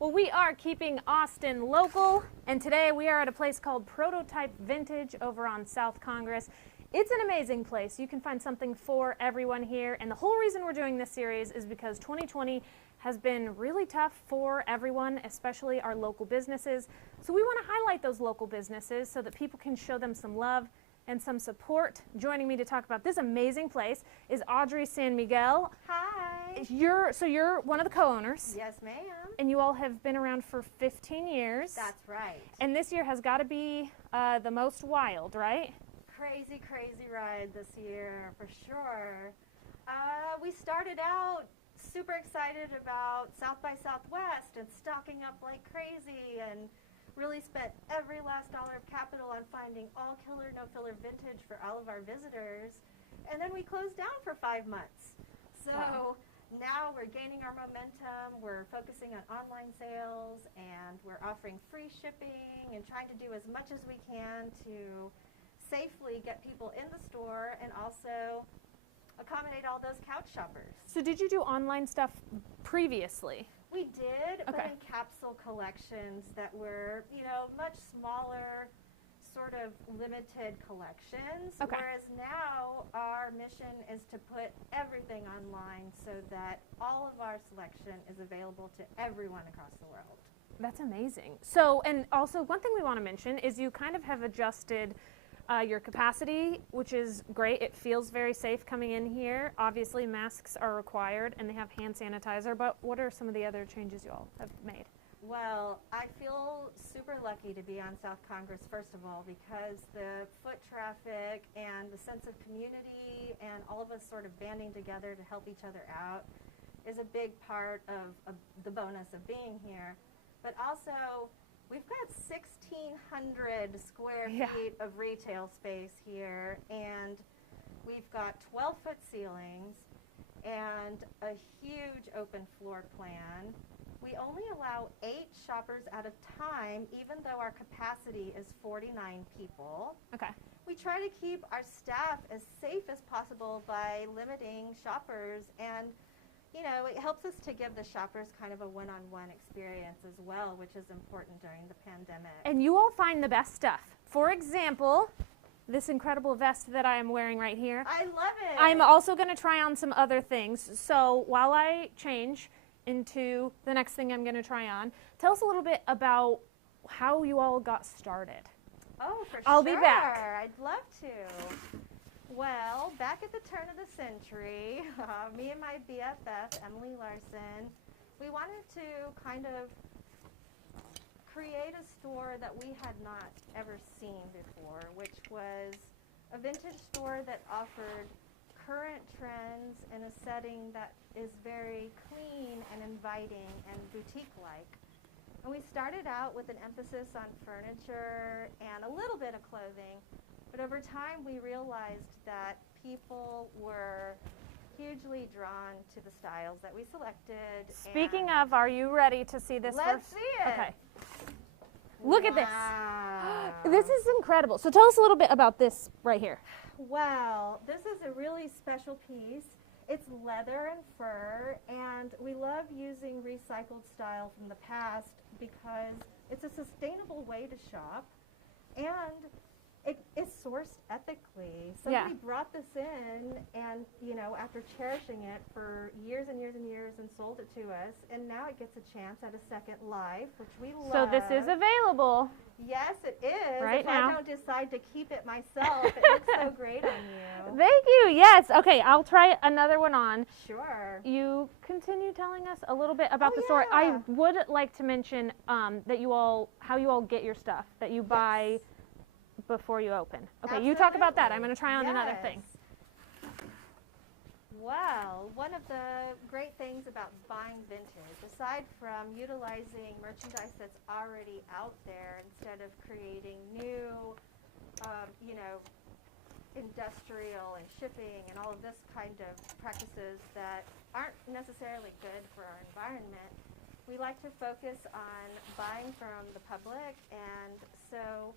Well, we are keeping Austin local, and today we are at a place called Prototype Vintage over on South Congress. It's an amazing place. You can find something for everyone here, and the whole reason we're doing this series is because 2020 has been really tough for everyone, especially our local businesses. So we want to highlight those local businesses so that people can show them some love and some support. Joining me to talk about this amazing place is Audrey San Miguel. Hi. You're one of the co-owners. Yes, ma'am. And you all have been around for 15 years. That's right. And this year has got to be the most wild, right? Crazy, crazy ride this year, for sure. We started out super excited about South by Southwest and stocking up like crazy and really spent every last dollar of capital on finding all killer, no filler vintage for all of our visitors. And then we closed down for 5 months. So wow. Now we're gaining our momentum. We're focusing on online sales, and we're offering free shipping and trying to do as much as we can to safely get people in the store and also accommodate all those couch shoppers. So did you do online stuff previously? We did, okay. But in capsule collections that were, much smaller, sort of limited collections. Okay. Whereas now our mission is to put everything online so that all of our selection is available to everyone across the world. That's amazing. So, and also one thing we want to mention is you kind of have adjusted your capacity, which is great. It feels very safe coming in here. Obviously, masks are required, and they have hand sanitizer, but what are some of the other changes you all have made? Well, I feel super lucky to be on South Congress, first of all, because the foot traffic and the sense of community and all of us sort of banding together to help each other out is a big part of the bonus of being here. But also, we've got 1,600 square feet of retail space here, and we've got 12-foot ceilings and a huge open floor plan. We only allow 8 shoppers at a time, even though our capacity is 49 people. Okay. We try to keep our staff as safe as possible by limiting shoppers, and it helps us to give the shoppers kind of a one-on-one experience as well, which is important during the pandemic. And you all find the best stuff. For example, this incredible vest that I am wearing right here. I love it. I'm also going to try on some other things. So while I change into the next thing I'm going to try on, tell us a little bit about how you all got started. Oh, for sure. I'll be back. I'd love to. Well, back at the turn of the century, me and my BFF, Emily Larson, we wanted to kind of create a store that we had not ever seen before, which was a vintage store that offered current trends in a setting that is very clean and inviting and boutique-like. And we started out with an emphasis on furniture and a little bit of clothing, but over time we realized that people were hugely drawn to the styles that we selected. Speaking of, are you ready to see this Let's first? see it. Okay. Look at Wow. this. This is incredible. So tell us a little bit about this right here. Wow, this is a really special piece. It's leather and fur, and we love using recycled style from the past because it's a sustainable way to shop, and it is sourced ethically. Somebody brought this in and, after cherishing it for years and years and years and sold it to us, and now it gets a chance at a second life, which we love. So this is available. Yes, it is. Right if now. I don't decide to keep it myself, it looks so great on you. Thank you. Yes. Okay, I'll try another one on. Sure. You continue telling us a little bit about the yeah. store. I would like to mention that how you all get your stuff that you buy before you open. Okay, Absolutely. you talk about that. I'm going to try on another thing. Well, one of the great things about buying vintage, aside from utilizing merchandise that's already out there instead of creating new, industrial and shipping and all of this kind of practices that aren't necessarily good for our environment, we like to focus on buying from the public. And so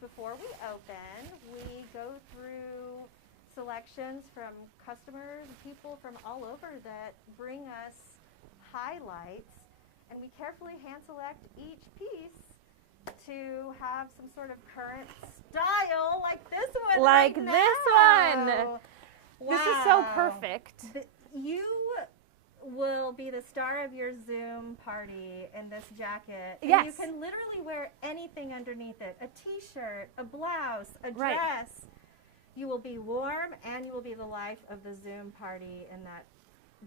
before we open, we go through selections from customers, people from all over that bring us highlights and we carefully hand select each piece to have some sort of current style, like this one. Like right this now. one. This is so Wow. perfect. You will be the star of your Zoom party in this jacket. And Yes. you can literally wear anything underneath it. A t-shirt, a blouse, a Right. dress. You will be warm and you will be the life of the Zoom party in that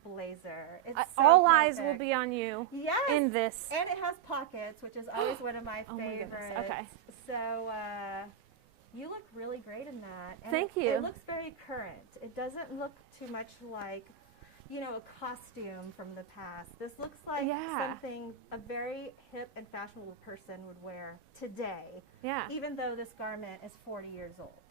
blazer. It's so All eyes will perfect. be on you Yes. in this. And it has pockets, which is always one of my Oh my goodness, favorites. okay. So you look really great in that. And Thank it, you. It looks very current. It doesn't look too much like, you know, a costume from the past. This looks like Yeah. something a very hip and fashionable person would wear today, Yeah. even though this garment is 40 years old.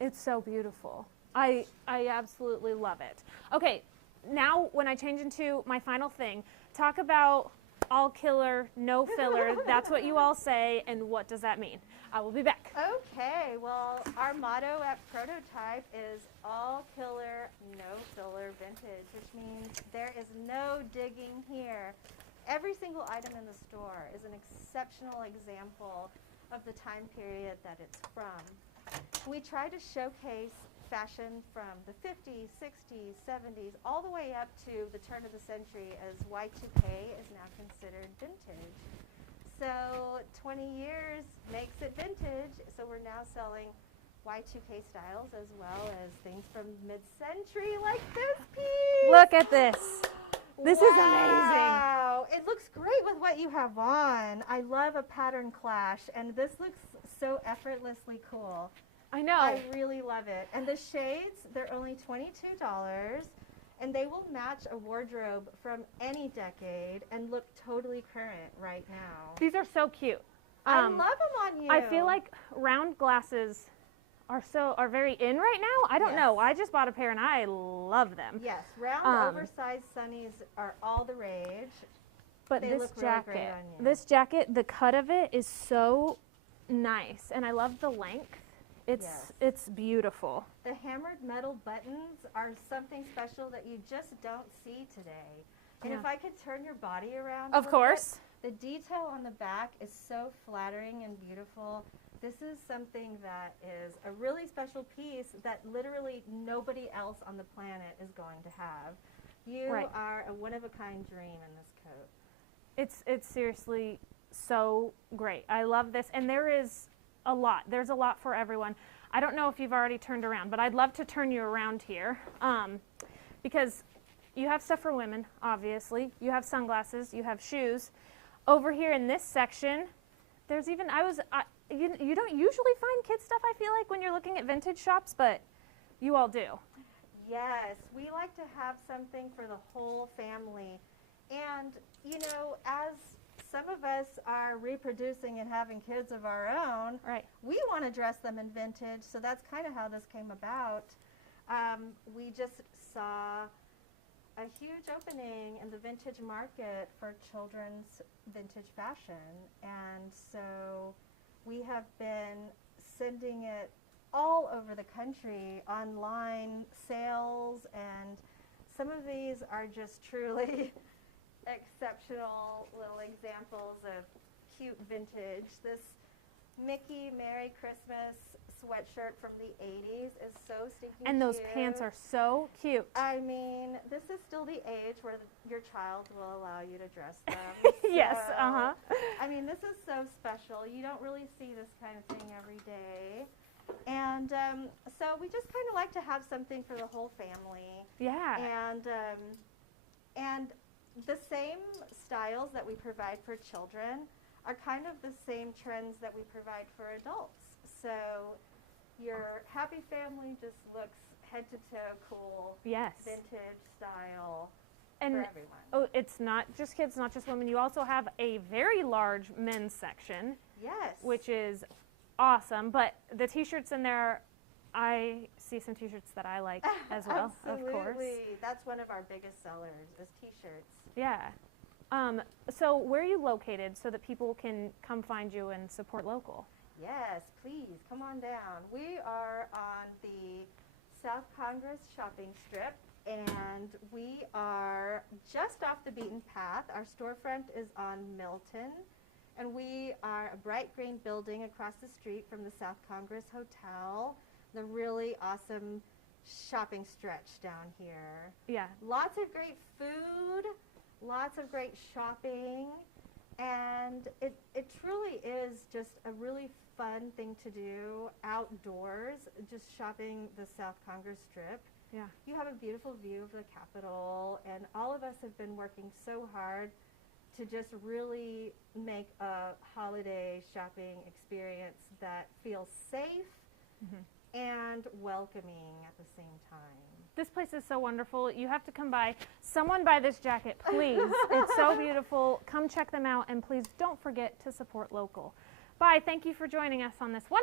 It's so beautiful. I absolutely love it. Okay, now when I change into my final thing, talk about all killer, no filler. That's what you all say, and what does that mean? I will be back. Okay, well, our motto at Prototype is all killer, no filler vintage, which means there is no digging here. Every single item in the store is an exceptional example of the time period that it's from. We try to showcase fashion from the 50s, 60s, 70s, all the way up to the turn of the century, as Y2K is now considered vintage. So 20 years makes it vintage, so we're now selling Y2K styles as well as things from mid-century like this piece. Look at this. This is amazing. Wow, it looks great with what you have on. I love a pattern clash, and this looks so effortlessly cool. I know. I really love it. And the shades, they're only $22, and they will match a wardrobe from any decade and look totally current right now. These are so cute. I love them on you. I feel like round glasses are very in right now. I don't Yes. know. I just bought a pair and I love them. Yes, round oversized sunnies are all the rage. But They this look really great jacket, on you. the cut of it is so nice, and I love the length. Yes. It's beautiful. The hammered metal buttons are something special that you just don't see today. And Yeah. if I could turn your body around, Of a little course. bit, the detail on the back is so flattering and beautiful. This is something that is a really special piece that literally nobody else on the planet is going to have. You Right. are a one-of-a-kind dream in this coat. It's seriously so great. I love this, and there's a lot for everyone. I don't know if you've already turned around, but I'd love to turn you around here, because you have stuff for women, obviously. You have sunglasses, you have shoes. Over here in this section, there's even, you don't usually find kids stuff, I feel like, when you're looking at vintage shops, but you all do. Yes, we like to have something for the whole family. And, you know, as some of us are reproducing and having kids of our own, Right. we want to dress them in vintage, so that's kind of how this came about. We just saw a huge opening in the vintage market for children's vintage fashion, and so we have been sending it all over the country, online sales, and some of these are just truly exceptional little examples of cute vintage. This Mickey Merry Christmas sweatshirt from the 80s is so stinking And those cute. pants are so cute. I mean, this is still the age where your child will allow you to dress them. Yes, So, uh-huh. I mean, this is so special. You don't really see this kind of thing every day. And so we just kind of like to have something for the whole family. Yeah. And the same styles that we provide for children are kind of the same trends that we provide for adults. So your happy family just looks head to toe cool, Yes. vintage style And for everyone. oh, it's not just kids, not just women. You also have a very large men's section, Yes. which is awesome. But the t-shirts in there, I see some t-shirts that I like as well, Absolutely. of course. That's one of our biggest sellers is t-shirts. Yeah. So where are you located so that people can come find you and support local? Yes, please, come on down. We are on the South Congress shopping strip. and we are just off the beaten path. Our storefront is on Milton, and we are a bright green building across the street from the South Congress Hotel, the really awesome shopping stretch down here. Yeah. Lots of great food, lots of great shopping, and it truly is just a really fun thing to do outdoors, just shopping the South Congress Strip. Yeah. You have a beautiful view of the Capitol, and all of us have been working so hard to just really make a holiday shopping experience that feels safe and welcoming at the same time. This place is so wonderful. You have to come by. Someone buy this jacket, please. It's so beautiful. Come check them out, and please don't forget to support local. Bye. Thank you for joining us on this wonderful